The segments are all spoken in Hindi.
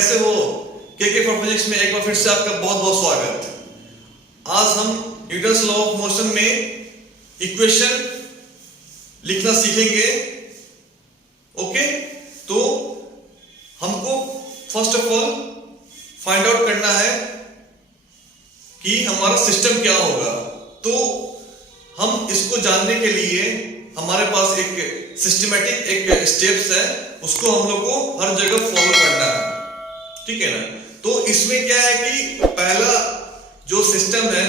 कैसे हो? के फॉर फिजिक्स में एक बार फिर से आपका बहुत बहुत स्वागत। आज हम न्यूटन्स लॉ ऑफ मोशन में इक्वेशन लिखना सीखेंगे। ओके, तो हमको first of all find out करना है कि हमारा सिस्टम क्या होगा। तो हम इसको जानने के लिए हमारे पास एक सिस्टमैटिक एक स्टेप्स है, उसको हम लोग को हर जगह फॉलो करना है, ठीक है ना। तो इसमें क्या है कि पहला जो सिस्टम है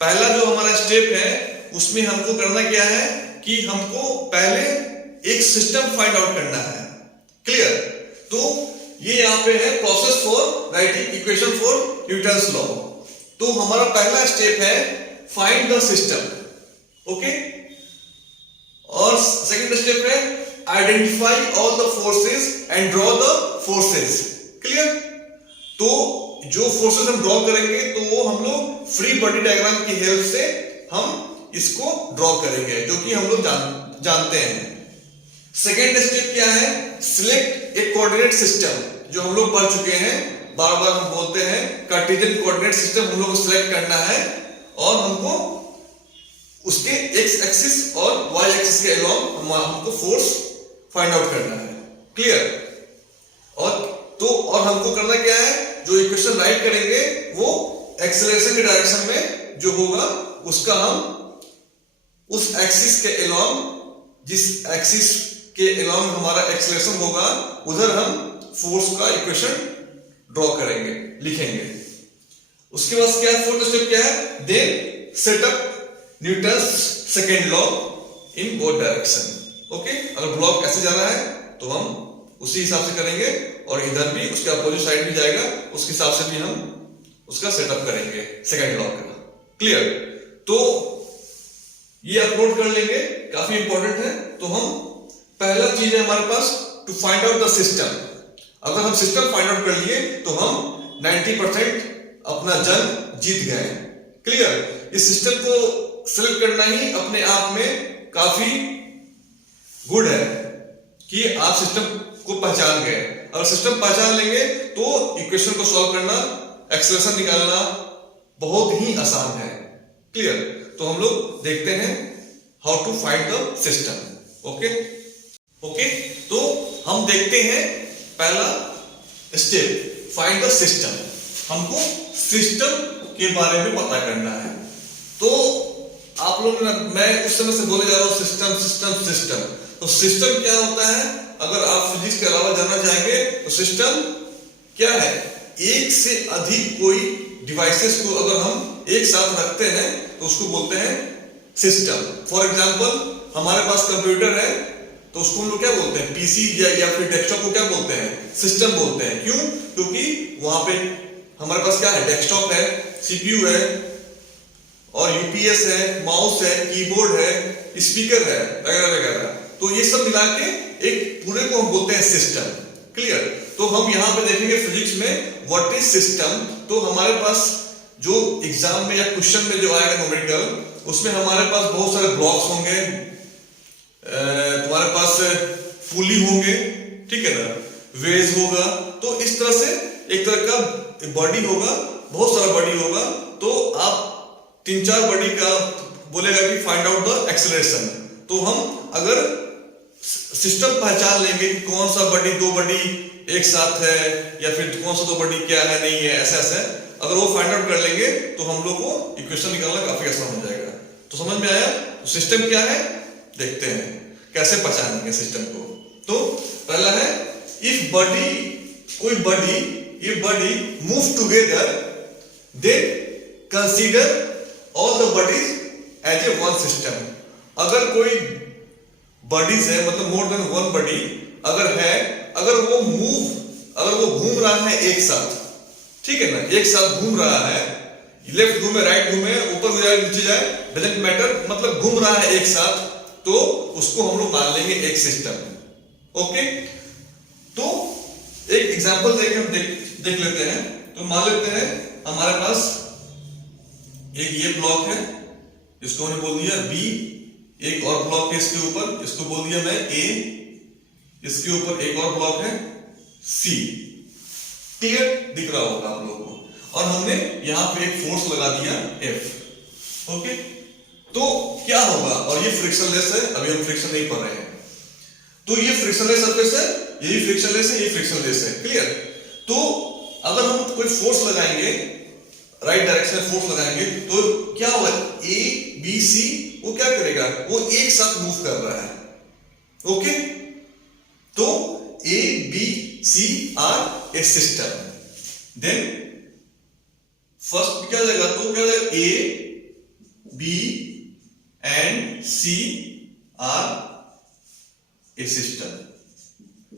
पहला जो हमारा स्टेप है उसमें हमको करना क्या है कि हमको पहले एक सिस्टम फाइंड आउट करना है। क्लियर? तो ये यहाँ पे है process for writing equation for Newton's law. तो हमारा पहला स्टेप है फाइंड द सिस्टम। ओके, और सेकंड स्टेप है identify all the forces and draw the forces. Clear? तो जो फोर्सेस हम ड्रॉ करेंगे तो वो हम लोग फ्री बॉडी डायग्राम की हेल्प से हम इसको ड्रॉ करेंगे, जो कि हम लोग जानते हैं। सेकेंड स्टेप क्या है? सिलेक्ट ए कोऑर्डिनेट सिस्टम, जो हम लोग पढ़ चुके हैं, बार बार हम बोलते हैं कार्टेशियन कोऑर्डिनेट सिस्टम हम लोग को सिलेक्ट करना है और हमको उसके एक्स एक्सिस और वाई एक्सिस के अलोंग हमको फोर्स फाइंड आउट करना है। क्लियर? और हमको करना क्या है, जो इक्वेशन राइट करेंगे वो एक्सेलरेशन के डायरेक्शन में जो होगा उसका हम उस एक्सिस के अलोंग, जिस एक्सिस के अलोंग हमारा एक्सेलरेशन होगा उधर हम फोर्स का इक्वेशन ड्रॉ करेंगे, लिखेंगे। उसके बाद क्या है, फोर्थ स्टेप क्या है? Then set up Newton's second law in both direction. Okay, अगर ब्लॉक ऐसे जाना है तो हम उसी हिसाब से करेंगे और इधर भी उसके अपोजिट साइड भी जाएगा, उसके हिसाब से भी हम उसका सेटअप करेंगे सेकेंड लॉ का। क्लियर? तो ये अपलोड कर लेंगे, काफी इंपॉर्टेंट है। तो हम पहला चीज है हमारे पास to find out the system. अगर हम सिस्टम फाइंड आउट कर लिए तो हम 90% अपना जंग जीत गए। क्लियर? इस सिस्टम को सिलेक्ट करना ही अपने आप में काफी गुड है कि आप सिस्टम को पहचान गए। अगर सिस्टम पहचान लेंगे तो इक्वेशन को सॉल्व करना, एक्सेलरेशन निकालना बहुत ही आसान है। क्लियर? तो हम लोग देखते हैं how to find the system. Okay, तो हम देखते हैं पहला स्टेप फाइंड द सिस्टम। हमको सिस्टम के बारे में पता करना है। तो आप लोग, मैं उस समय से बोले जा रहा हूं सिस्टम सिस्टम सिस्टम। तो सिस्टम क्या होता है, अगर आप फिजिक्स के अलावा जानना चाहेंगे तो सिस्टम क्या है? एक से अधिक कोई डिवाइसेस को अगर हम एक साथ रखते हैं तो उसको बोलते हैं सिस्टम। फॉर एग्जांपल हमारे पास कंप्यूटर है तो उसको हम लोग क्या बोलते हैं? पीसी या फिर डेस्कटॉप को क्या बोलते हैं? सिस्टम बोलते हैं। क्यों? क्योंकि वहां पे हमारे पास क्या है? डेस्कटॉप है, सीपीयू है और यूपीएस है, माउस है, कीबोर्ड है, स्पीकर है, वगैरह वगैरह। तो ये सब मिला के एक पूरे को हम बोलते हैं सिस्टम। क्लियर? तो हम यहां पे देखेंगे फिजिक्स में व्हाट इज सिस्टम। तो हमारे पास जो एग्जाम में या क्वेश्चन में जो आएगा न्यूमेरिकल, उसमें हमारे पास बहुत सारे ब्लॉक्स होंगे, तुम्हारे पास पुली होंगे, ठीक है ना, वेज होगा। तो इस तरह से एक तरह का बॉडी होगा, बहुत सारा बॉडी होगा। तो आप 3-4 बॉडी का बोलेगा कि फाइंड आउट द एक्सेलरेशन। तो हम अगर सिस्टम पहचान लेंगे कि कौन सा बॉडी, 2 बॉडी एक साथ है या फिर कौन सा 2 बॉडी क्या है, नहीं है, ऐसे अगर वो फाइंड आउट कर लेंगे तो हम लोग को इक्वेशन निकालना काफी आसान हो जाएगा। तो समझ में आया? तो सिस्टम क्या है देखते हैं, कैसे पहचानेंगे सिस्टम को। तो पहला है if body move together then consider all the bodies as a one system. अगर कोई बॉडीज है, मतलब मोर देन वन बॉडी अगर वो घूम रहा है एक साथ, ठीक है ना, एक साथ घूम रहा है, लेफ्ट घूमे, राइट घूमे, ऊपर जाए, नीचे जाए, डजंट मैटर, मतलब घूम रहा है एक साथ, तो उसको हम लोग मान लेंगे एक सिस्टम। ओके, तो एक एग्जांपल देख लेते हैं। तो मान लेते हैं हमारे पास एक ये ब्लॉक है, इसको हमने बोल दिया बी, एक और ब्लॉक है इसके ऊपर, इसको बोल दिया मैं ए, इसके ऊपर एक और ब्लॉक है सी। क्लियर दिख रहा होगा आप लोगों को। और हमने यहां पे एक फोर्स लगा दिया एफ। ओके, तो क्या होगा, और ये फ्रिक्शनलेस है, अभी हम फ्रिक्शन नहीं पढ़ रहे हैं, तो ये फ्रिक्शनलेस सरफेस है, ये भी फ्रिक्शनलेस है, ये फ्रिक्शनलेस है। क्लियर। तो अगर हम कोई फोर्स लगाएंगे, राइट डायरेक्शन में फोर्स लगाएंगे, तो क्या होगा, ए बी सी वो क्या करेगा, वो एक साथ मूव कर रहा है। ओके, तो A B C are a system. Then first क्या हो जाएगा, तो क्या हो जाएगा, A B and C are a system,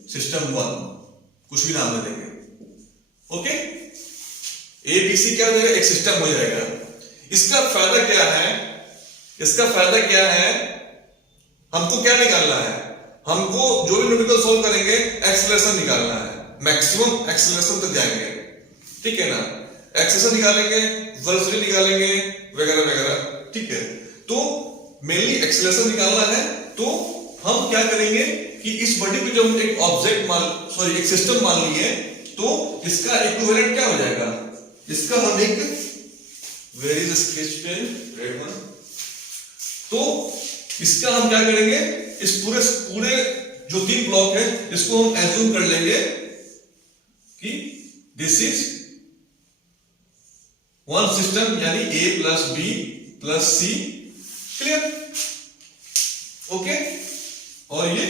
system one, कुछ भी नाम दे देंगे। ओके, ए बी सी क्या हो जाएगा, एक सिस्टम हो जाएगा। इसका फायदा क्या है, इसका फायदा क्या है, हमको क्या निकालना है, हमको जो भी न्यूमेरिकल सॉल्व करेंगे एक्सेलरेशन निकालना है, मैक्सिमम एक्सेलरेशन तक जाएंगे। ठीक है ना, एक्सेलरेशन निकालेंगे, वेलोसिटी निकालेंगे, वगैरह वगैरह। ठीक है, तो मेनली एक्सेलरेशन निकालना है। तो हम क्या करेंगे कि इस बॉडी को जब एक ऑब्जेक्ट एक सिस्टम मान लिए, तो इसका इक्विवेलेंट क्या हो जाएगा, इसका हम एक where is sketch pen red one, तो इसका हम क्या करेंगे, इस पूरे जो 3 ब्लॉक है इसको हम एज्यूम कर लेंगे कि दिस इज वन सिस्टम, यानी ए प्लस बी प्लस सी। क्लियर। ओके, और ये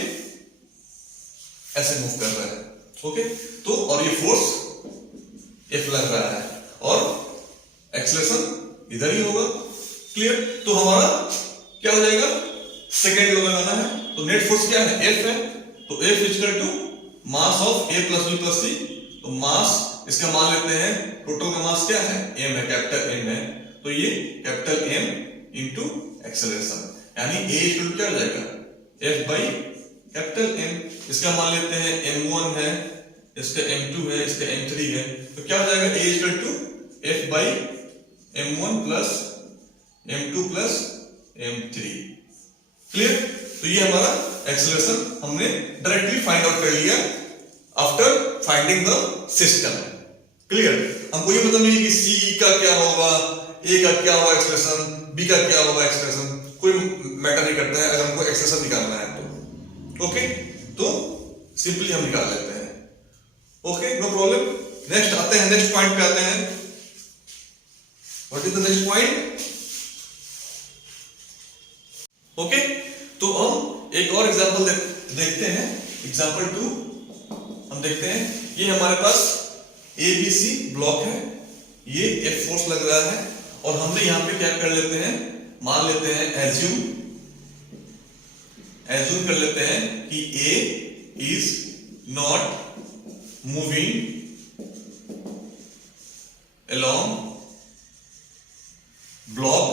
ऐसे मूव कर रहा है। ओके, तो और ये फोर्स एफ लग रहा है और एक्सेलरेशन इधर ही होगा। क्लियर। तो हमारा क्या हो जाएगा, सेकेंड लॉ लगाना है। तो नेट फोर्स क्या है, एफ है, तो F equal to mass of A plus B plus C. तो मास इसका मान लेते हैं, टोटल का मास क्या है, एम है, कैपिटल एम है, तो ये कैपिटल एम इंटू एक्सेलरेशन, यानी ए इक्वल टू क्या हो जाएगा, एफ बाई कैपिटल एम। इसका मान लेते हैं m1 है, इसका m2 है, इसका m3 है, तो क्या हो जाएगा, a equal to f by m1 plus m2 plus m3। Clear. तो ये हमारा एक्सेलरेशन हमने डायरेक्टली फाइंड आउट कर लिया after finding the system. Clear. हमको ये पता नहीं कि c का क्या होगा, a का क्या होगा एक्सप्रेशन, b का क्या होगा एक्सप्रेशन, कोई मैटर नहीं करता है अगर हमको एक्सप्रेशन निकालना है तो। ओके, तो सिंपली हम निकाल लेते हैं। Okay, no problem. नेक्स्ट आते हैं, नेक्स्ट पॉइंट पे आते हैं। What is the next point. Okay, तो हम एक और एग्जांपल देखते हैं। एग्जांपल 2 हम देखते हैं। ये हमारे पास ए बी सी ब्लॉक है, ये एक फोर्स लग रहा है, और हमने यहां पे क्या कर लेते हैं, मान लेते हैं एज्यूम कर लेते हैं कि A is not moving along block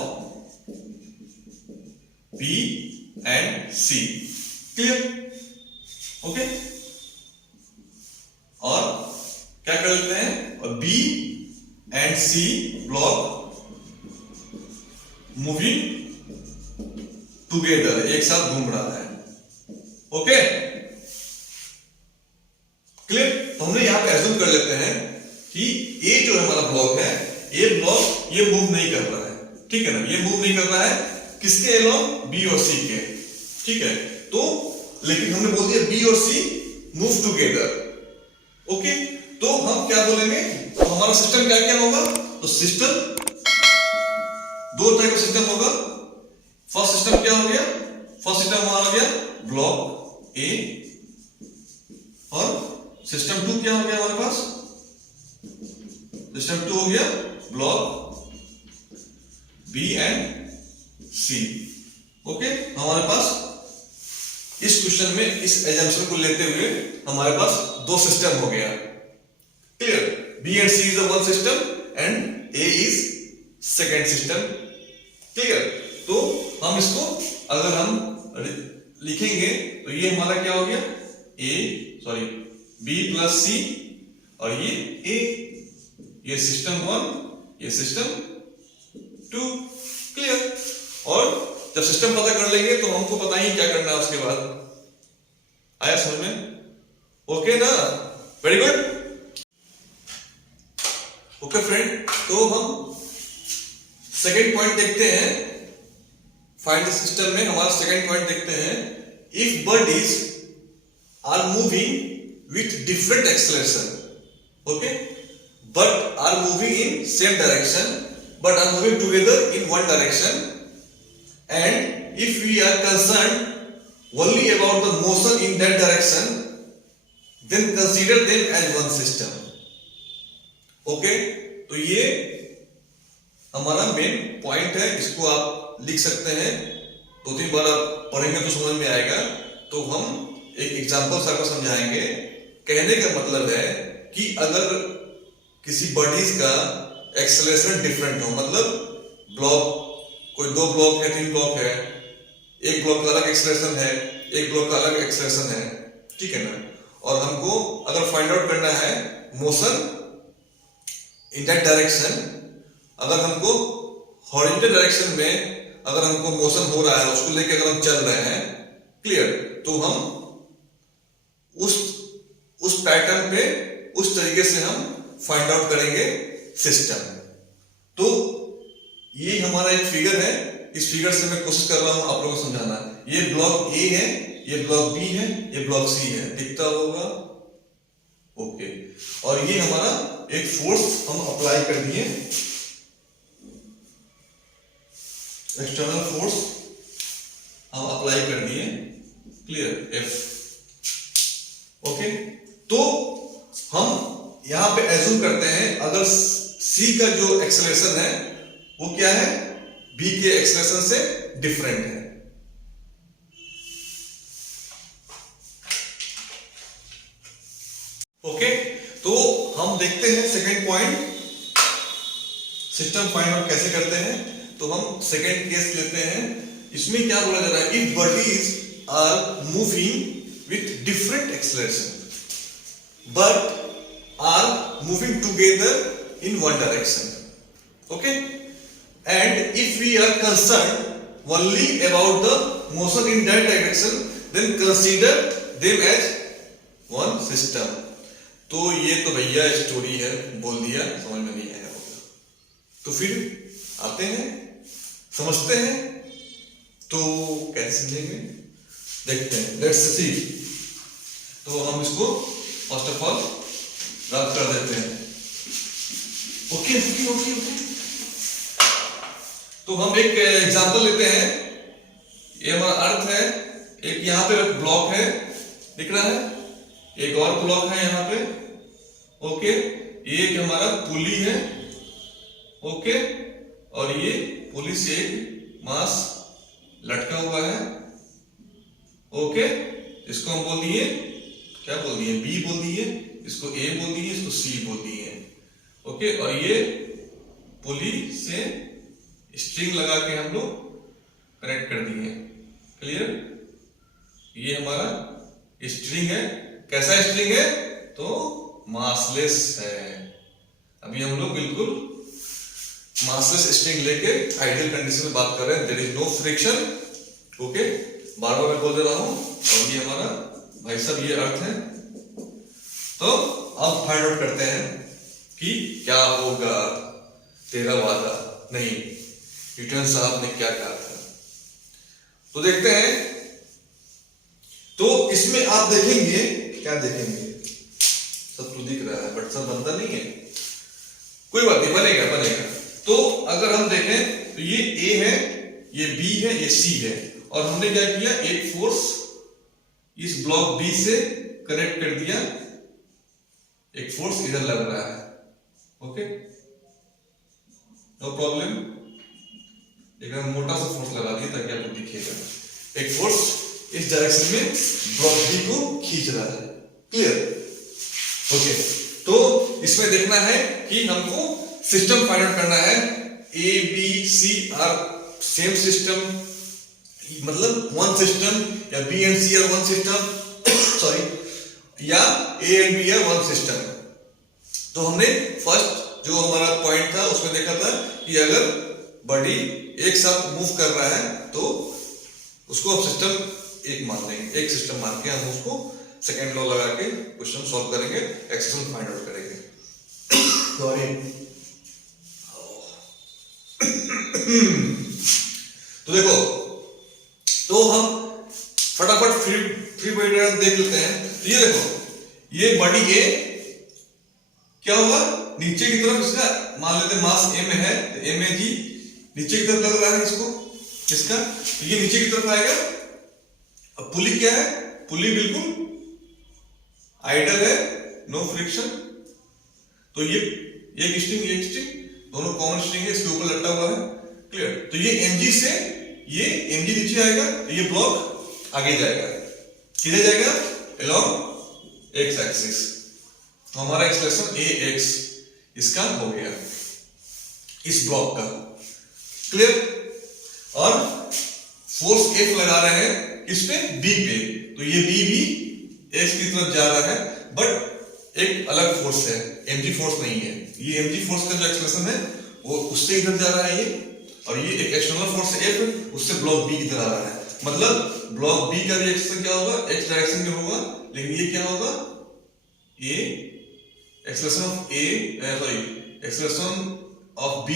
B and C. Clear. Okay, और क्या कर लेते हैं, और B and C block moving together, एक साथ घूम रहा है। Okay, clear. तो हमने यहां पे एज्यूम कर लेते हैं कि ए जो हमारा ब्लॉक है, ए ब्लॉक ये मूव नहीं कर रहा है। ठीक है ना, ये मूव नहीं कर रहा है किसके अलोंग, बी और सी के। ठीक है, तो लेकिन हमने बोल दिया बी और सी मूव टुगेदर। ओके, तो हम क्या बोलेंगे, तो हमारा सिस्टम क्या क्या होगा, तो सिस्टम दो तरह का सिस्टम होगा। फर्स्ट सिस्टम क्या हो गया, फर्स्ट सिस्टम हमारा हो गया ब्लॉक ए, और सिस्टम 2 क्या हो गया हमारे पास, सिस्टम 2 हो गया block B and C. Okay, हमारे पास इस क्वेश्चन में इस एजम्पशन को लेते हुए हमारे पास 2 सिस्टम हो गया। Clear. B and C is one system and A is second system. Clear. तो हम इसको अगर हम लिखेंगे तो ये हमारा क्या हो गया, बी प्लस सी, और ये ए, ये सिस्टम 1, ये सिस्टम 2। क्लियर। और जब सिस्टम पता कर लेंगे तो हमको पता ही क्या करना है उसके बाद। आया समझ में। ओके ना, वेरी गुड। ओके फ्रेंड, तो हम सेकेंड पॉइंट देखते हैं। फाइंड द सिस्टम में हमारा सेकेंड पॉइंट देखते हैं। If bodies are moving with different acceleration, okay, but are moving in same direction, but are moving together in one direction, and if we are concerned only about the motion in that direction, then consider them as one system. Okay, तो ये हमारा मेन पॉइंट है। इसको आप लिख सकते हैं, 2-3 बार आप पढ़ेंगे तो समझ में आएगा। तो हम एक एग्जांपल से आपको समझाएंगे। कहने का मतलब है कि अगर किसी बॉडीज का एक्सेलरेशन डिफरेंट हो, मतलब ब्लॉक, कोई 2 ब्लॉक है, 3 ब्लॉक है, एक ब्लॉक का अलग एक्सेलरेशन है, एक ब्लॉक का अलग एक्सेलरेशन है, ठीक है ना, और हमको अगर फाइंड आउट करना है मोशन इन दैट डायरेक्शन, अगर हमको हॉरिजॉन्टल डायरेक्शन में अगर हमको मोशन हो रहा है, उसको लेके अगर हम चल रहे हैं, क्लियर, तो हम उस पैटर्न पे उस तरीके से हम फाइंड आउट करेंगे सिस्टम। तो ये हमारा एक फिगर है। इस फिगर से मैं कोशिश कर रहा हूं आप लोगों को समझाना। ये ब्लॉक ए है, ये ब्लॉक बी है, ये ब्लॉक सी है, दिखता होगा, ओके। और ये हमारा एक फोर्स हम अप्लाई कर दिए, एक्सटर्नल फोर्स हम अप्लाई कर दिए, क्लियर, एफ, ओके। तो हम यहां पे एज्यूम करते हैं अगर सी का जो एक्सेलरेशन है वो क्या है, बी के एक्सेलरेशन से डिफरेंट है। ओके, तो हम देखते हैं second point, system find out कैसे करते हैं। तो हम सेकंड केस लेते हैं। इसमें क्या बोला जा रहा है, if bodies are moving with different acceleration but are moving together in one direction, okay, and if we are concerned only about the motion in that direction, then consider them as one system. तो ये तो भैया स्टोरी है, बोल दिया, समझ में नहीं आया होगा। तो फिर आते हैं, समझते हैं, तो कैसे समझेंगे देखते हैं, लेट्स सी। तो हम इसको फर्स्ट ऑफ ऑल रद्द कर देते हैं। Okay okay okay okay. तो हम एक एग्जांपल लेते हैं। ये हमारा अर्थ है, एक यहाँ पे एक ब्लॉक है, दिख रहा है, एक और ब्लॉक है यहाँ पे, ओके। एक हमारा पुली है, ओके, और ये पुली से एक मास लटका हुआ है, ओके। इसको हम बोल दिए, क्या बोल दिए, बी बोल दिए, इसको ए बोल दिए, इसको सी बोल दिए, ओके। और ये पुली से स्ट्रिंग लगा के हम लोग कनेक्ट कर दिए, क्लियर। ये हमारा स्ट्रिंग है। कैसा स्ट्रिंग है, तो मासलेस है। अभी हम लोग बिल्कुल मासलेस स्ट्रिंग लेके आइडियल कंडीशन में बात कर रहे हैं, there is no friction, okay. बार बार मैं बोल दे रहा हूं। और ये हमारा भाई साहब ये अर्थ है। तो अब फाइंड आउट करते हैं कि क्या होगा तेरा वादा। नहीं, न्यूटन साहब ने क्या कहा था, तो देखते हैं। तो इसमें आप देखेंगे, क्या देखेंगे, सब तो दिख रहा है बट सब बनता नहीं है, कोई बात नहीं, बनेगा बनेगा। तो अगर हम देखें तो ये ए है, ये बी है, ये सी है, और हमने क्या किया, एक फोर्स इस ब्लॉक बी से कनेक्ट कर दिया, एक फोर्स इधर लग रहा है, ओके, नो प्रॉब्लम। एक मोटा सा फोर्स लगा दिया ताकि आपको दिखेगा। एक फोर्स इस डायरेक्शन में ब्लॉक बी को खींच रहा है, क्लियर, ओके। तो इसमें देखना है कि हमको सिस्टम फाइंड आउट करना है। A B C are same system, मतलब वन सिस्टम, या B and C are one system, sorry, या A and B are one system. तो हमने फर्स्ट जो हमारा पॉइंट था उसमें देखा था कि अगर बॉडी एक साथ मूव कर रहा है तो उसको हम सिस्टम एक मान लेंगे, एक सिस्टम मान के हम उसको सेकेंड लॉ लगा के क्वेश्चन सॉल्व करेंगे, एक्सप्रेशन फाइंड आउट करेंगे। सॉरी। तो देखो, तो हम फटाफट फ्री बॉडी डायग्राम देख लेते हैं। तो ये देखो, ये बॉडी ए क्या होगा, नीचे की तरफ इसका मान लेते हैं मास m है, तो mag नीचे की तरफ लग रहा है इसको, इसका तो ये नीचे की तरफ आएगा। अब पुली क्या है, पुली बिल्कुल आइडल है, नो फ्रिक्शन। तो ये एक स्ट्रिंग दोनों कॉमन स्ट्रिंग है, इसके ऊपर लटका हुआ है, क्लियर। तो ये mg से ये mg नीचे आएगा, तो ये ब्लॉक आगे जाएगा, किधर जाएगा, अलोंग एक्स एक्सिस। तो हमारा एक्सप्रेशन ax इसका हो गया, इस ब्लॉक का, क्लियर। और फोर्स F लगा रहे हैं किस पे, B पे, तो ये B भी X की तरफ जा रहा है, बट एक अलग फोर्स है, mg फोर्स नहीं है। ये mg फोर्स का जो एक्सप्रेशन है वो उससे इधर जा रहा है ये, और ये एक एक्सटर्नल फोर्स F उससे ब्लॉक B इधर आ रहा है। मतलब ब्लॉक B का भी एक्सप्रेशन क्या होगा, x डायरेक्शन में होगा, लेकिन ये क्या होगा, A expression of expression of B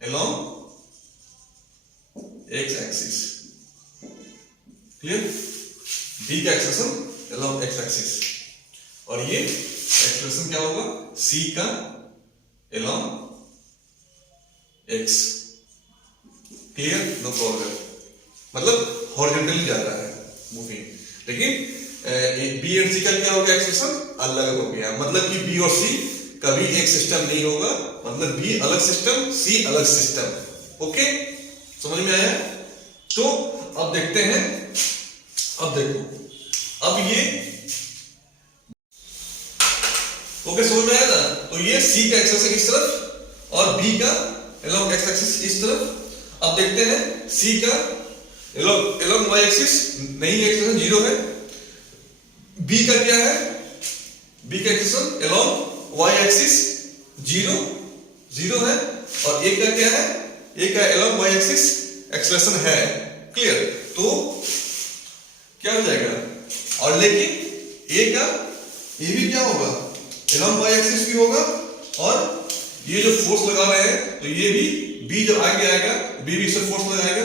along x axis, clear. B का एक्सप्रेशन along x एक्सिस, और ये एक्सप्रेशन क्या होगा, C का along x, clear, no problem. मतलब हॉरिजॉन्टली जा रहा है मूविंग, लेकिन बी एंड सी का क्या हो गया, एक्सप्रेशन अलग हो गया। मतलब कि बी और सी कभी एक सिस्टम नहीं होगा, मतलब बी अलग सिस्टम, सी अलग सिस्टम। ओके, समझ में आया। तो अब देखते हैं, अब देखो, अब ये ओके, समझ में आया ना। तो ये सी का एक्सप्रेशन इस तरफ और बी का along x एक्सिस इस तरफ। अब देखते हैं सी का along y एक्सिस नहीं, एक्सप्रेशन जीरो है। बी का क्या है, बी का expression along y axis zero है, और ए का क्या है, ए का along y एक्सिस एक्सप्रेशन है, क्लियर। तो क्या हो जाएगा, और लेकिन ए का ये भी क्या होगा, along y एक्सिस भी होगा, और ये जो फोर्स लगा रहे हैं तो ये भी बी जब आगे आएगा, बी भी इससे फोर्स लगाएगा,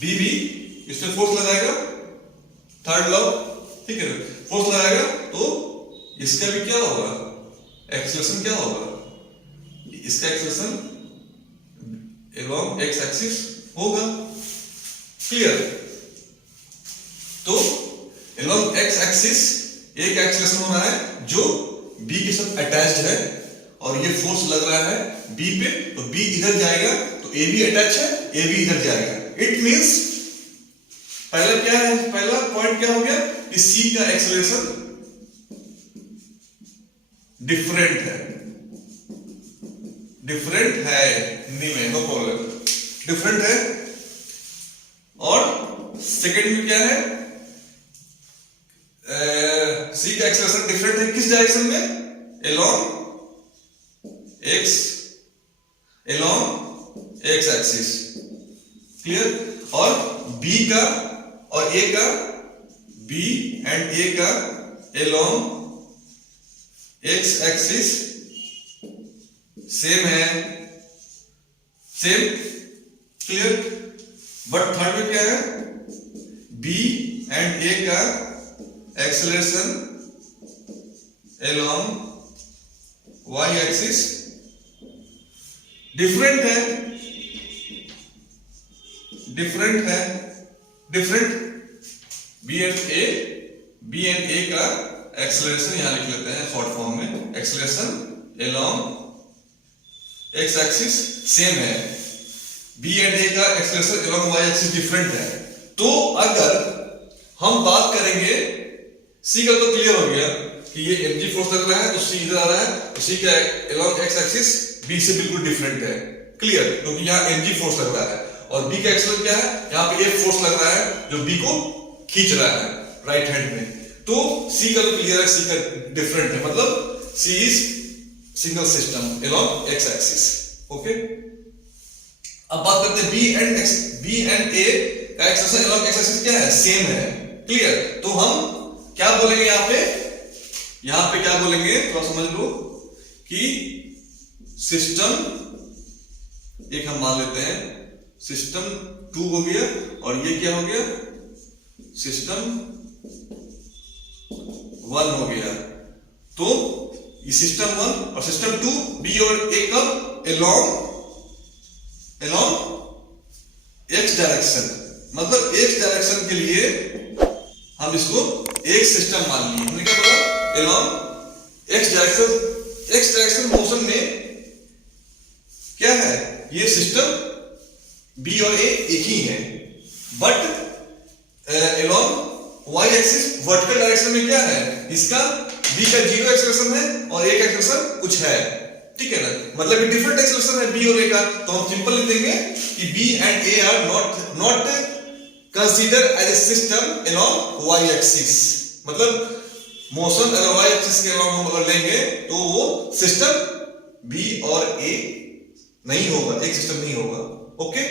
बी भी इससे फोर्स लगाएगा, थर्ड लॉ, ठीक है, फोर्स लगाएगा, तो इसका भी क्या होगा, एक्सेलरेशन क्या होगा, इसका एक्सेलरेशन along x एक्सिस होगा, क्लियर। तो along x एक्सिस एक एक्सेलरेशन हो रहा है जो b के साथ अटैच्ड है, और ये फोर्स लग रहा है b पे, तो b इधर जाएगा, तो a भी अटैच है, a भी इधर जाएगा। इट मींस पहला क्या है, पहला पॉइंट क्या हो गया कि c का एक्सेलरेशन डिफरेंट है हिंदी में, नो प्रॉब्लम, डिफरेंट है। और सेकंड में क्या है, c का एक्सेलरेशन डिफरेंट है किस डायरेक्शन में, along x एक्सिस, क्लियर। और b का और a का, b एंड a का along x एक्सिस सेम है, सेम, क्लियर। बट थर्ड में क्या है, b एंड a का acceleration along y axis different है, बी एंड ए का एक्सेलरेशन यहां लिख लेते हैं शॉर्ट फॉर्म में, acceleration along x axis same है, बी एंड ए का acceleration along y axis different है। तो अगर हम बात करेंगे, सी का तो क्लियर हो गया कि ये mg फोर्स लग रहा है, तो सी इधर आ रहा है, तो सी का along x एक्सिस b से बिल्कुल डिफरेंट है, क्लियर, क्योंकि यहाँ mg फोर्स लग रहा है, और b का एक्सेलरेशन क्या है, यहाँ पे F फोर्स लग रहा है जो b को खींच रहा है राइट हैंड में। तो c का तो क्लियर है, c का डिफरेंट है, मतलब c is single system along x axis. Okay, अब बात करते हैं b एंड a का एक्सेलरेशन along x एक्सिस क्या है, सेम है, क्लियर। तो हम क्या बोलेंगे यहां पे क्या बोलेंगे, थोड़ा समझ लो कि सिस्टम एक हम मान लेते हैं सिस्टम 2 हो गया, और ये क्या हो गया, सिस्टम 1 हो गया। तो ये सिस्टम 1 और सिस्टम 2 बी और ए कब एलोंग एक्स डायरेक्शन, मतलब एक्स डायरेक्शन के लिए हम इसको एक सिस्टम मान लिए। हमने क्या बोला, एलोंग एक्स डायरेक्शन मोशन में क्या है, ये सिस्टम बी और ए एक ही है, but along Y axis vertical direction में क्या है, इसका बी का 0 एक्सेलरेशन है और ए का एक्सेलरेशन कुछ है, ठीक है ना, मतलब ये डिफरेंट एक्सेलरेशन है बी और ए का। तो हम सिंपल लिख देंगे कि B and A are not consider as a system along Y axis, मतलब मोशन अगर वाई एक्सिस के एलोंग हम अगर लेंगे तो वो सिस्टम बी और ए नहीं होगा, एक सिस्टम नहीं होगा। ओके,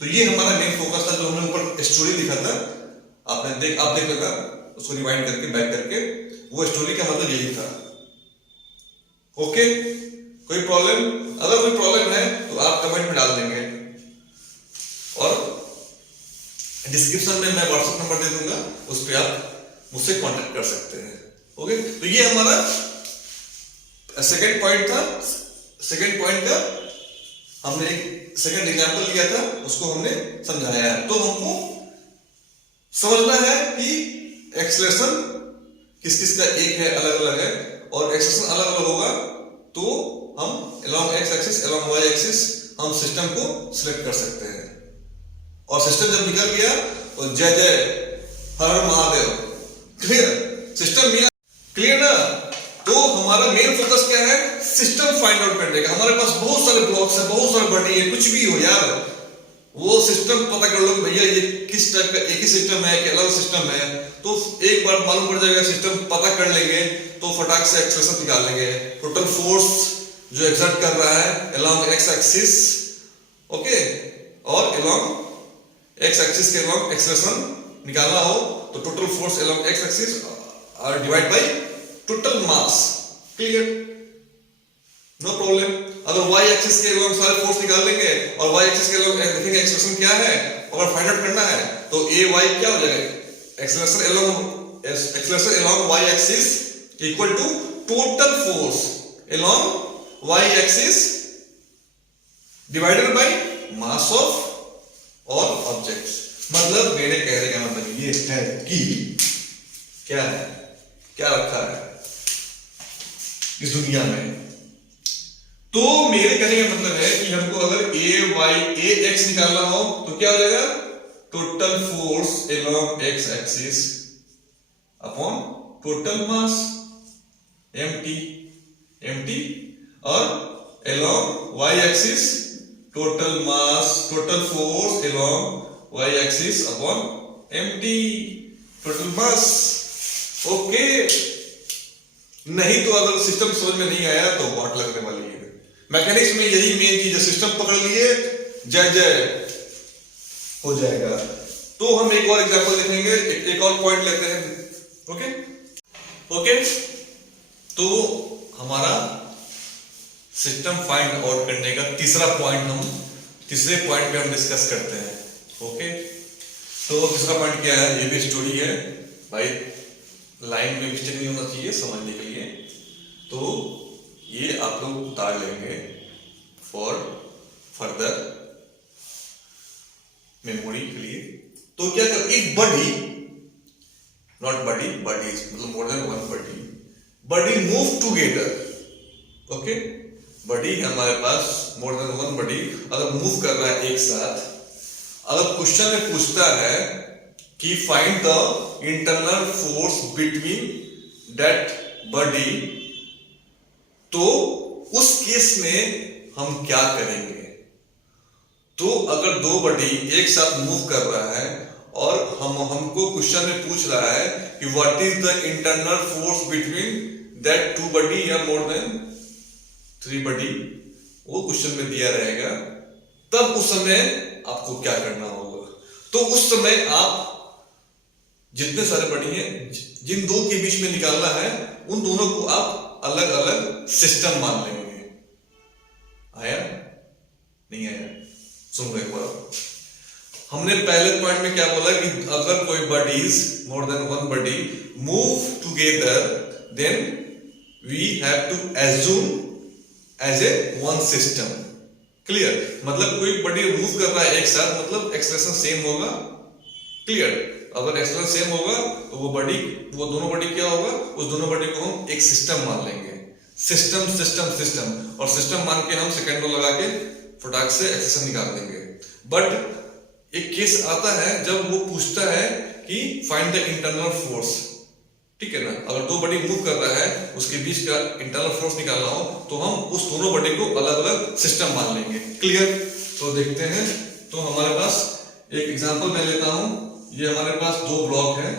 तो ये हमारा मेन फोकस था जो हमने ऊपर स्टोरी लिखा था, आप देख लगा उसको रिवाइंड करके बैक करके, वो स्टोरी का मतलब यही था। ओके, कोई प्रॉब्लम, अगर कोई प्रॉब्लम है तो आप कमेंट में डाल देंगे, और डिस्क्रिप्शन में मैं व्हाट्सएप नंबर दे दूंगा, उस पर आप मुझसे कांटेक्ट कर सकते हैं। ओके, तो ये हमारा सेकंड पॉइंट था। सेकंड पॉइंट का हमने एक सेकंड एग्जांपल लिया था, उसको हमने समझाया है। तो हमको समझना है कि एक्सेलरेशन किस किस का एक है, अलग अलग है, और एक्सेलरेशन अलग अलग होगा तो हम along x axis along y axis हम सिस्टम को सिलेक्ट कर सकते हैं। और सिस्टम जब निकल गया तो जय जय हर हर महादेव, क्लियर, सिस्टम मिला, क्लियर ना। तो हमारा मेन फोकस क्या है, सिस्टम फाइंड आउट करने का। हमारे पास बहुत सारे ब्लॉक्स है, बहुत सारे बॉडी है, कुछ भी हो यार, वो सिस्टम पता कर लो भैया ये किस टाइप का, एक ही सिस्टम है कि अलग सिस्टम है। तो एक बार मालूम पड़ जाएगा, सिस्टम पता कर लेंगे तो फटाक से एक्सेलरेशन निकाल लेंगे, टोटल फोर्स जो एक्सर्ट कर रहा है along x एक्सिस, ओके, और along x एक्सिस के along एक्सेलरेशन निकालना हो तो total force along x axis और divide by total mass, clear, no problem. अगर y एक्सिस के along सारे फोर्स निकाल लेंगे और y एक्सिस के along देखेंगे एक्सेलरेशन क्या है, अगर फाइंड आउट करना है तो ay क्या हो जाएगा, acceleration along y axis equal to total force along y axis divided by mass of all objects. मतलब मेरे कहने का मतलब ये है कि क्या है, क्या रखा है इस दुनिया में। तो मेरे कहने का मतलब है कि हमको अगर a x निकालना हो तो क्या हो जाएगा, total force along x axis upon total mass mt, और along y axis total mass, total force along y axis upon mt, total mass. Okay, नहीं तो अगर सिस्टम समझ में नहीं आया तो वाट लगने वाली है। मैकेनिक्स में यही मेन चीज है, सिस्टम पकड़ लिए जय जय हो जाएगा। तो हम एक और एग्जांपल देखेंगे, एक और पॉइंट लेते हैं। ओके, तो हमारा सिस्टम फाइंड आउट करने का तीसरे पॉइंट पे हम डिस्कस करते हैं। ओके, तो तीसरा पॉइंट क्या है, ये भी स्टोरी है भाई, लाइन में मिस्टेक नहीं होना चाहिए समझने के लिए। तो ये आप लोग उतार लेंगे फॉर फर्दर मेमोरी के लिए। तो क्या कर, एक बॉडी, नॉट बॉडी, बॉडीज मतलब मोर than one body move together. Okay, body हमारे पास मोर देन वन बॉडी अगर मूव कर रहा है एक साथ, अगर क्वेश्चन में पूछता है कि find the internal force between that body, तो उस केस में हम क्या करेंगे। तो अगर दो बॉडी एक साथ मूव कर रहा है और हमको क्वेश्चन में पूछ रहा है कि what is the internal force between that two body या मोर देन थ्री बॉडी, वो क्वेश्चन में दिया रहेगा, तब उस समय आपको क्या करना होगा। तो उस समय आप जितने सारे बॉडी हैं, जिन दो के बीच में निकालना है, उन दोनों को आप अलग अलग सिस्टम मान लेंगे। आया नहीं आया? सुन रहे एक बार। हमने पहले पॉइंट में क्या बोला कि अगर कोई bodies, more than one body move together, then we have to assume as a one system. Clear? मतलब कोई बॉडी मूव कर रहा है एक साथ, मतलब एक्सप्रेशन सेम होगा। क्लियर? अगर एक्सप्रेशन सेम होगा तो वो दोनों बॉडी क्या होगा, उस दोनों बॉडी को हम एक सिस्टम मान लेंगे। सिस्टम सिस्टम सिस्टम, और सिस्टम मान के हम सेकेंड को लगा के फटाक से एक्सप्रेशन निकाल देंगे। बट एक केस आता है जब वो पूछता है कि फाइंड द इंटरनल फोर्स, ठीक है ना? अगर दो बॉडी मूव कर रहा है, उसके बीच का इंटरनल फोर्स निकालना हो, तो हम उस दोनों बॉडी को अलग अलग सिस्टम मान लेंगे। क्लियर? तो देखते हैं। तो हमारे पास एक एग्जांपल मैं लेता हूं। ये हमारे पास दो ब्लॉक है,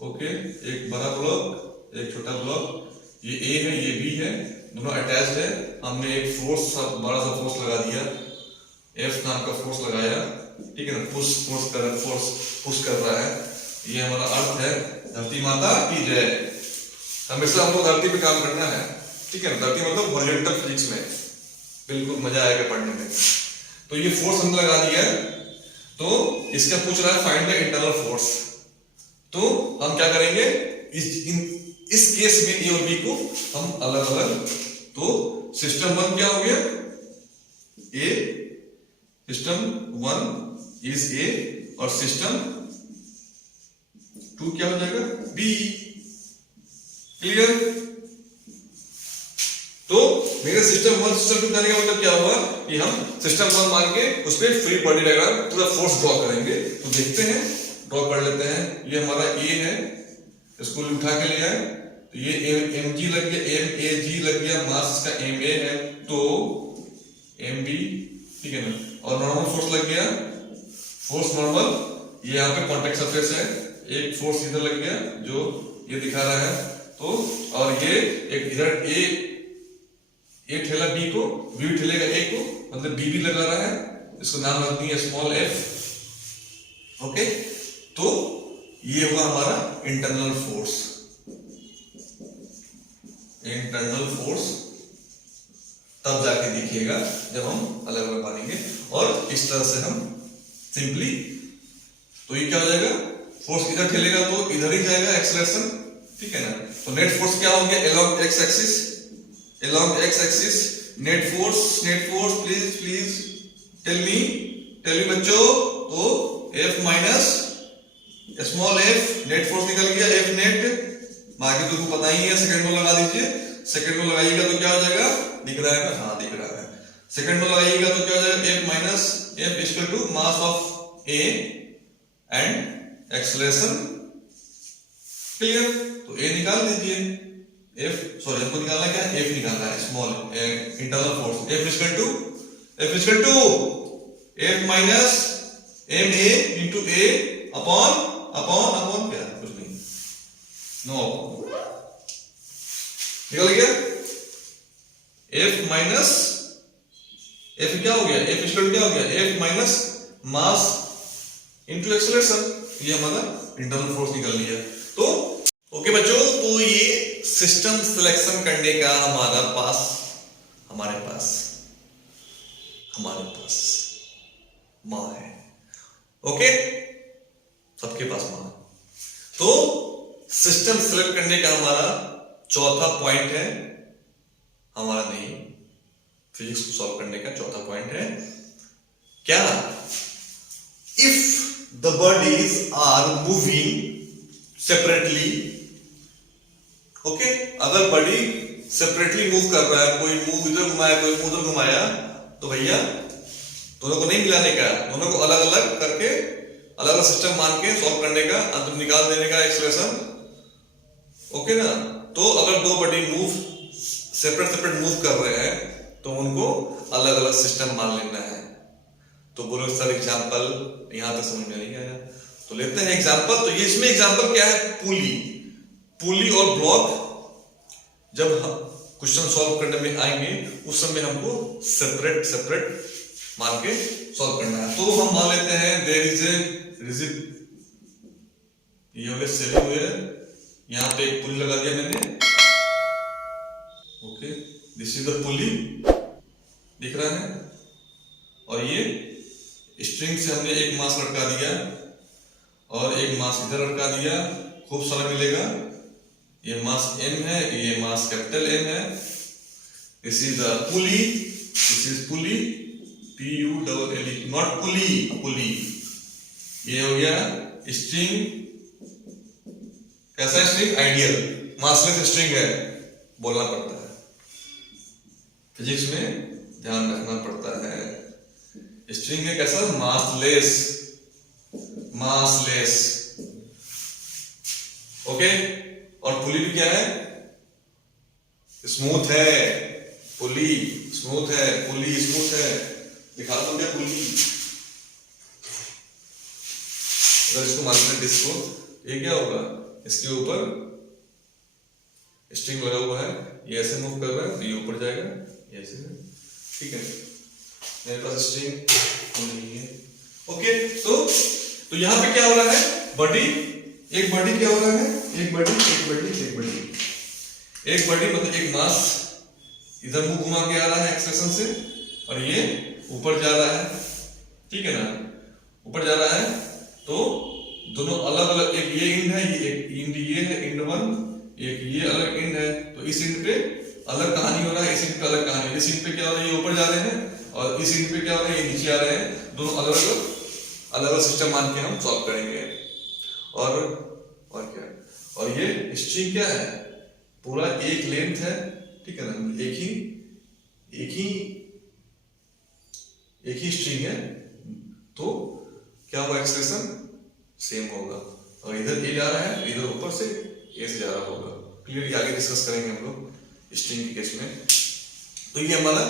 ओके, एक बड़ा ब्लॉक, एक छोटा ब्लॉक। ये ए है, ये बी है, दोनों अटैच्ड है। हमने एक फोर्स, बड़ा सा फोर्स लगा दिया, एफ नाम का फोर्स लगाया, ठीक है ना? पुश कर रहा है। ये हमारा अर्थ है। धरती माता की जय। हमेशा हमको धरती पे काम करना है, ठीक है ना? धरती मतलब हॉरिजॉन्टल फिजिक्स में, बिल्कुल मजा आएगा पढ़ने में। तो ये फोर्स हमने लगा दिया, तो इसका पूछ रहा है फाइंड द इंटरनल फोर्स। तो हम क्या करेंगे, इस केस में ए और बी को हम अलग अलग, तो सिस्टम वन क्या हो गया, ए, सिस्टम वन इज ए, और सिस्टम टू क्या हो जाएगा, बी। क्लियर? तो मेरे सिस्टम वन सिस्टम टू जाने का मतलब क्या हुआ कि हम सिस्टम वन मान के उस पर फ्री बॉडी डायग्राम पूरा फोर्स ड्रॉ करेंगे। तो देखते हैं, ड्रॉ कर लेते हैं। ये हमारा ए है, इसको उठा के लिया है, तो ये एम जी लग गया, एम ए जी लग गया, मास इसका एम ए है, तो एम बी, ठीक है ना? और नॉर्मल फोर्स लग गया, फोर्स नॉर्मल, ये यहाँ पे कॉन्टेक्ट सरफेस है, एक फोर्स इधर लग गया जो ये दिखा रहा है, तो और ये एक इधर ए ठेला बी को, बी ठेलेगा ए को, मतलब बी भी लगा रहा है, इसको नाम रख दिया स्मॉल एफ। ओके, तो ये हुआ हमारा इंटरनल फोर्स। इंटरनल फोर्स तब जाके दिखिएगा जब हम अलग अलग मानेंगे, और इस तरह से हम सिंपली, तो ये क्या हो जाएगा, फोर्स इधर ठेलेगा तो इधर ही जाएगा एक्सेलरेशन, ठीक है ना? तो नेट फोर्स क्या हो गया, along X axis, along x axis net force please tell me बच्चों। तो F minus small f, net force निकल गया, F नेट, बाकी तुमको पता ही है, सेकंड में लगा दीजिए। सेकंड में लगाइएगा तो क्या हो जाएगा, दिख रहा है ना? हाँ दिख रहा है। सेकंड में लगाइएगा तो क्या हो जाएगा, F minus F equal to mass of A and acceleration. Clear? तो A निकाल दीजिए, F, सॉरी हमको निकालना क्या है, F निकालना है, small internal force. F equal to F minus M A into A upon क्या, कुछ नहीं, नो, निकल गया। F माइनस F क्या हो गया, F इक्वल क्या हो गया, F minus mass into acceleration, ये हमारा इंटरनल फोर्स निकल लिया। तो ओके बच्चों, तो ये सिस्टम सिलेक्शन करने का हमारे पास माँ है। ओके, सबके पास माँ है। तो सिस्टम सिलेक्ट करने का हमारा चौथा पॉइंट है, हमारा नहीं, फिजिक्स को सॉल्व करने का चौथा पॉइंट है क्या, if the bodies are moving separately. Okay, अगर बॉडी सेपरेटली मूव कर रहा है, कोई मूव इधर घुमाया, कोई मूव उधर घुमाया, तो भैया दोनों को नहीं मिलाने का, दोनों को अलग अलग करके, अलग अलग सिस्टम मान के सॉल्व करने का, अंत में निकाल देने का एक्सप्रेशन। ओके ना? तो अगर दो बॉडी मूव सेपरेट मूव कर रहे हैं, तो उनको अलग अलग सिस्टम मान लेना है। तो बोलो सर एग्जाम्पल, यहां तक समझ में नहीं आया, तो लेते हैं एग्जाम्पल। तो ये इसमें एग्जाम्पल क्या है, पुली और ब्लॉक। जब हम क्वेश्चन सॉल्व करने में आएंगे, उस समय हमको सेपरेट मान के सॉल्व करना है। तो हम मान लेते हैं देयर इज ए ये हो गया सेल्यूलर, यहाँ पे एक पुली लगा दिया मैंने, ओके, दिस इज द पुली, दिख रहा है। और ये स्ट्रिंग से हमने एक मास लटका दिया और एक मास इधर लटका दिया, खूब सारा मिलेगा। ये मास M है, ये मास कैपिटल M है। This is the pulley, this is pulley, PULLE, not pulley, pulley. ये हो गया स्ट्रिंग, कैसा स्ट्रिंग? आइडियल, मासलेस स्ट्रिंग है, बोलना पड़ता है, फिजिक्स में ध्यान रखना पड़ता है। स्ट्रिंग है कैसा? Massless, massless, okay. और पुली भी क्या है? स्मूथ है, पुली स्मूथ है, पुली स्मूथ है। दिखा दो क्या पुली? अगर इसको मारते डिस्क को, ये क्या होगा? इसके ऊपर स्ट्रिंग लगा हुआ है, ये ऐसे मूव कर रहा है तो ये ऊपर जाएगा, ये ऐसे, ठीक है। मेरे पास स्ट्रिंग नहीं है, ओके। तो यहां पे क्या हो रहा है? बॉडी, एक बॉडी क्या हो रहा है? एक बॉडी, एक बॉडी, एक बॉडी, एक बॉडी मतलब एक मास इधर मुंह घुमा के आ रहा है एक्सेलेरेशन से, और ये ऊपर जा रहा है, ठीक है ना, ऊपर जा रहा है। तो दोनों अलग अलग, एक ये इंड है, ये एक इंड ये है, इंड 1, एक ये अलग इंड है। तो इस इंड पे अलग कहानी हो रहा है, इस इंड पे अलग कहानी। इस इंड पे क्या हो रहा है? ये ऊपर जा रहे हैं, और इस इंड पे क्या हो रहा है? ये नीचे आ रहे हैं। दोनों अलग अलग सिस्टम मान के हम सॉल्व करेंगे। और क्या? और ये स्ट्रिंग क्या है? पूरा एक लेंथ है, ठीक है ना, एक ही स्ट्रिंग है, तो क्या होगा? एक्सप्रेशन सेम होगा। और इधर ए जा रहा है, इधर ऊपर से ए से जा रहा होगा। क्लियर? आगे डिस्कस करेंगे हम लोग स्ट्रिंग के केस में। तो ये हमारा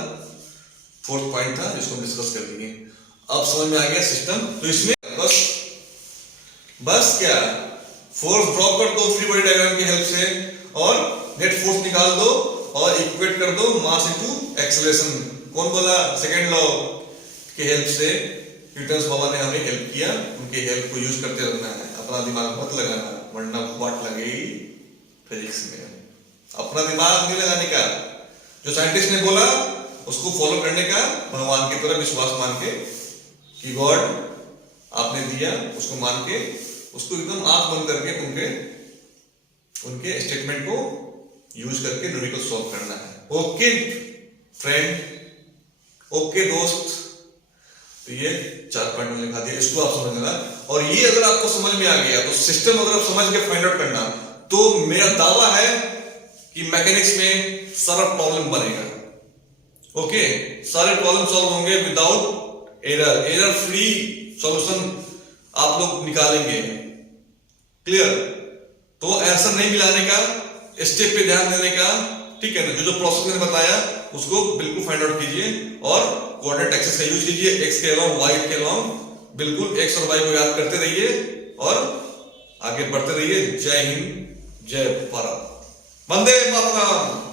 4th पॉइंट था, जिसको हम डिस्कस कर लेंगे। अब समझ में आ गया सिस्टम। तो इसमें बस क्या, फोर्स ड्रॉप कर दो फ्री बॉडी डायग्राम की हेल्प से, और नेट फोर्स निकाल दो और इक्वेट कर दो मास इनटू एक्सेलरेशन। कौन बोला? सेकंड लॉ की हेल्प से न्यूटन बाबा ने हमें हेल्प किया, उनके हेल्प को यूज करते रहना है, अपना दिमाग मत लगाना, वरना वाट लगेगी फिजिक्स में। अपना दिमाग नहीं लगाने का, जो साइंटिस्ट ने बोला उसको फॉलो करने का, भगवान की तरह विश्वास मान के कि गॉड आपने दिया, उसको मान के, उसको एकदम आंख बंद करके उनके स्टेटमेंट को यूज करके न्यूमेरिकल सॉल्व करना है। ओके फ्रेंड, ओके दोस्त। तो ये 4 पॉइंट मैंने लिखा दिया, इसको आप समझ लेना। और ये अगर आपको समझ में आ गया तो सिस्टम अगर आप समझ के फाइंड आउट करना, तो मेरा दावा है कि मैकेनिक्स में सारा प्रॉब्लम बनेगा। ओके, सारे प्रॉब्लम सॉल्व होंगे without error, error free solution आप लोग निकालेंगे। क्लियर? तो आंसर नहीं मिलाने का, स्टेप पे ध्यान देने का, ठीक है ना। जो प्रोसेस मैंने बताया उसको बिल्कुल फाइंड आउट कीजिए, और कोऑर्डिनेट एक्सिस का यूज कीजिए, एक्स के अलोंग, वाई के अलोंग, बिल्कुल एक्स और वाई को याद करते रहिए और आगे बढ़ते रहिए। जय हिंद, जय भारत, वंदे मातरम।